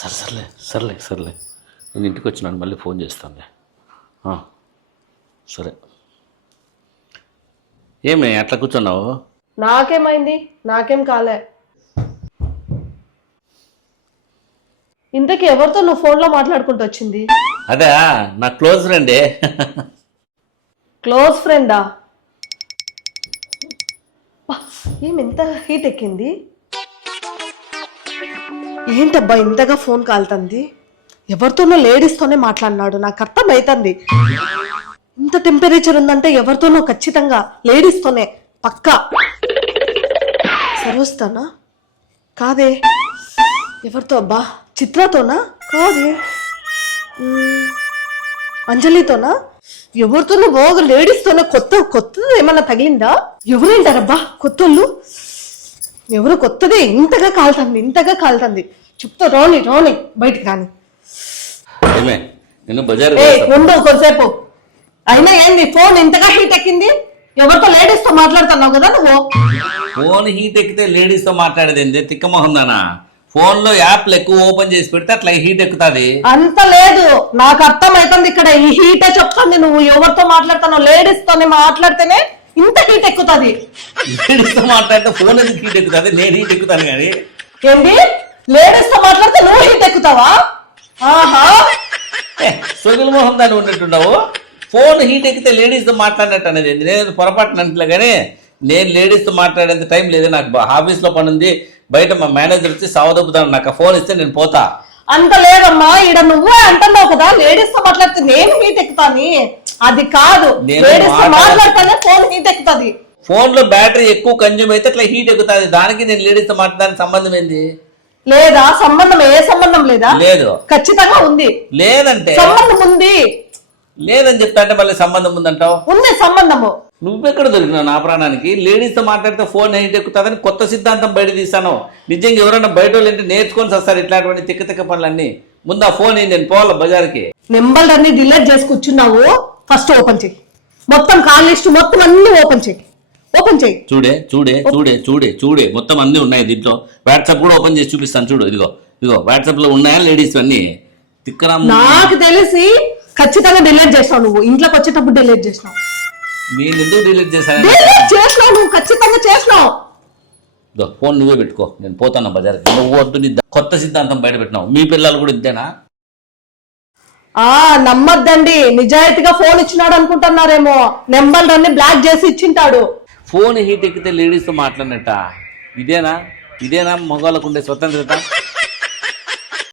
సర్లే నేను ఇంటికి వచ్చినాను, మళ్ళీ ఫోన్ చేస్తానులే. సరే. ఏమే అట్లా కూర్చున్నావు? నాకేమైంది? నాకేం కాలే. ఇంతకీ ఎవరితో నువ్వు ఫోన్లో మాట్లాడుకుంటూ వచ్చింది? అదే నా క్లోజ్ ఫ్రెండే. క్లోజ్ ఫ్రెండా? ఏం ఇంత హీట్ ఎక్కింది? ఏంటబ్బా ఇంతగా ఫోన్ కాలుతుంది? ఎవరితోనో లేడీస్తోనే మాట్లాడినాడు, నాకు అర్థమవుతుంది. ఇంత టెంపరేచర్ ఉందంటే ఎవరితోనో ఖచ్చితంగా లేడీస్తోనే పక్కా. సరోస్తానా? కాదే. ఎవరితో అబ్బా? చిత్రతోనా? కాదే. అంజలితోనా? ఎవరితోనో బాగా లేడీస్తోనే కొత్తది ఏమన్నా తగిలిందా? ఎవరేంటారబ్బా కొత్తోళ్ళు? ఎవరు కొత్తదే ఇంతగా కాలుతుంది. చెప్తా రాని బయటికి రాని. ఉండవు కొంతసేపు. అయినా ఏంది ఫోన్ ఇంతగా హీట్ ఎక్కింది? ఎవరితో లేడీస్ తో మాట్లాడుతున్నావు కదా నువ్వు? ఫోన్ హీట్ ఎక్కితే లేడీస్ తో మాట్లాడేది తిక్కమోహందానా? ఫోన్ లో యాప్లు ఎక్కువ ఓపెన్ చేసి పెడితే అట్లా హీట్ ఎక్కుతుంది. అంత లేదు, నాకు అర్థం అవుతుంది. ఇక్కడ ఈ హీటే చెప్తుంది. నువ్వు ఎవరితో మాట్లాడుతున్నావు? లేడీస్ తోనే మాట్లాడితేనే ఇంత హీట్ ఎక్కుతుంది. లేడీస్ తో మాట్లాడితే ఫోన్ ఎందుకు హీట్ ఎక్కుతుంది? నేను హీట్ ఎక్కుతాను కానీ. ఏంటి? లేడీస్ తో మాట్లాడితే నువ్వు హీట్ ఎక్కుతావా? ఆహా, సొగిల్ మోహన్ దాన్ని ఉన్నట్టున్నావు. ఫోన్ హీట్ ఎక్కితే లేడీస్ తో మాట్లాడినట్టు అనేది నేను పొరపాటున అంటలే కానీ, నేను లేడీస్ తో మాట్లాడేంత టైం లేదు నాకు. ఆఫీస్ లో పని ఉంది, బయట మా మేనేజర్ వచ్చి సావదొప్పుతాను. నాకు ఆ ఫోన్ ఇస్తే నేను పోతా. అంత లేదమ్మా, ఈడ నువ్వే అంటున్నావు కదా లేడీస్ తో మాట్లాడితే నేను హీట్ ఎక్కుతాని. అది కాదు, లేడీస్ తో మాట్లాడితేనే ఫోన్ హీట్ ఎక్కుతుంది. ఫోన్ లో బ్యాటరీ ఎక్కువ కన్జ్యూమ్ అయితే అట్లా హీట్ ఎక్కుతుంది. దానికి నేను లేడీస్ తో మాట్లాడడానికి సంబంధం ఏంది? లేదా సంబంధం? ఏ సంబంధం లేదా? లేదు. ఖచ్చితంగా ఉంది. లేదంటే సంబంధం ఉంది. లేదని చెప్తా అంటే మళ్ళీ సంబంధం ఉందంటావు. ఉంది సంబంధము. నువ్వెక్కడ దొరికినావు నా ప్రాణానికి? లేడీస్ తో మాట్లాడితే ఫోన్ హీట్ ఎక్కుతుందని కొత్త సిద్ధాంతం బయట తీస్తాను. నిజంగా ఎవరైనా బయట వాళ్ళు ఏంటి నేర్చుకొని వస్తారు ఇట్లాంటి తిక్క పనులన్నీ. ముందు ఆ ఫోన్ నేను పోవాలి బజార్కి. నెంబర్ అన్ని డిలీట్ చేసి కూర్చున్నావు. ఫస్ట్ ఓపెన్ చేయి. మొత్తం కాల్ లిస్ట్ మొత్తం అన్ని ఓపెన్ చేయి. చూడే మొత్తం అన్ని ఉన్నాయి దీంట్లో. వాట్సాప్ కూడా ఓపెన్ చేసి చూపిస్తాను చూడు. ఇదిగో వాట్సాప్ లో ఉన్నాయా లేడీస్ అన్ని? తిక్కరా. నాకు తెలిసి ఖచ్చితంగా డిలీట్ చేసావు నువ్వు. ఇంట్లోకి వచ్చేటప్పుడు డిలీట్ చేసినావు. మీరు ఎందుకు డిలీట్ చేశాను? నువ్వు ఖచ్చితంగా చేసినావు. ఫోన్ నువ్వే పెట్టుకో, నేను పోతాను బజార్కి. నువ్వు వద్దు, నీ కొత్త సిద్ధాంతం బయట పెట్టినావు. మీ పిల్లలు కూడా ఇంతేనా? నమ్మద్దండి. నిజాయితీగా ఫోన్ ఇచ్చినాడు అనుకుంటున్నారేమో. నెంబర్ అన్ని బ్లాక్ చేసి ఇచ్చింటాడు. ఫోన్ హీట్ ఎక్కితే లేడీస్ తో మాట్లాడినట్ట? ఇదేనా మగవాళ్ళకు ఉండే స్వతంత్రత?